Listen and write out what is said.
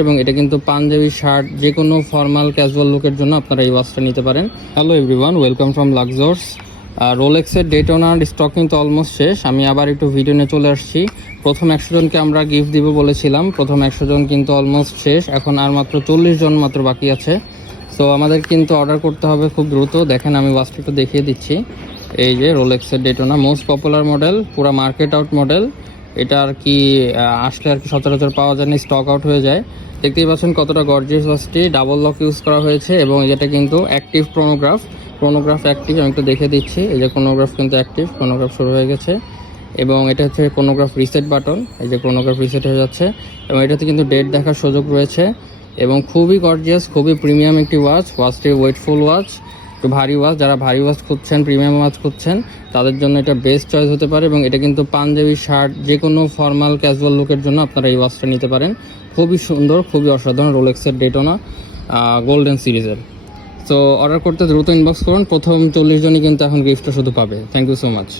এবং এটা কিন্তু পাঞ্জাবি শার্ট যে কোনো ফর্মাল ক্যাজুয়াল লুকের জন্য আপনারা এই ওয়াচটা নিতে পারেন। হ্যালো এভরিওয়ান, ওয়েলকাম ফ্রম লাক্সজর্স। রোলেক্সের ডেটোনার স্টক কিন্তু অলমোস্ট শেষ। আমি আবার একটু ভিডিও নিয়ে চলে আসছি। প্রথম 100 জনকে আমরা গিফট দিব বলেছিলাম, প্রথম 100 জন কিন্তু অলমোস্ট শেষ। এখন আর মাত্র 40 জন মাত্র বাকি আছে। সো আমাদের কিন্তু অর্ডার করতে হবে খুব দ্রুত। দেখেন আমি ওয়াচটা একটু দেখিয়ে দিচ্ছি। এই যে রোলেক্সের ডেটোনা, মোস্ট পপুলার মডেল, পুরো মার্কেট আউট মডেল। এটা আর কি আসলে আর কি সচরাচর পাওয়া যায় না, স্টক আউট হয়ে যায়। দেখতেই পাচ্ছেন কতটা গর্জিয়াস ওয়াচটি, ডাবল লক ইউজ করা হয়েছে এবং এটা কিন্তু অ্যাক্টিভ ক্রোনোগ্রাফ অ্যাক্টিভ। আমি একটু দেখে দিচ্ছি, এই যে ক্রোনোগ্রাফ কিন্তু অ্যাক্টিভ, ক্রোনোগ্রাফ শুরু হয়ে গেছে এবং এটা হচ্ছে ক্রোনোগ্রাফ রিসেট বাটন। এই যে ক্রোনোগ্রাফ রিসেট হয়ে যাচ্ছে এবং এটাতে কিন্তু ডেট দেখার সুযোগ রয়েছে এবং খুবই গর্জিয়াস, খুবই প্রিমিয়াম একটি ওয়াচটি ওয়েটফুল ওয়াচ, একটু ভারী ওয়াচ। যারা ভারী ওয়াচ খুঁজছেন, প্রিমিয়াম ওয়াচ খুঁজছেন, তাদের জন্য এটা বেস্ট চয়েস হতে পারে এবং এটা কিন্তু পাঞ্জাবি শার্ট যে কোনো ফর্মাল ক্যাজুয়াল লুকের জন্য আপনারা এই ওয়াচটা নিতে পারেন। খুবই সুন্দর, খুবই অসাধারণ রোলেক্সের ডেটোনা গোল্ডেন সিরিজের। সো অর্ডার করতে দ্রুত ইনবক্স করুন। প্রথম 40 জনই কিন্তু এখন গিফটটা শুধু পাবে। Thank you so much.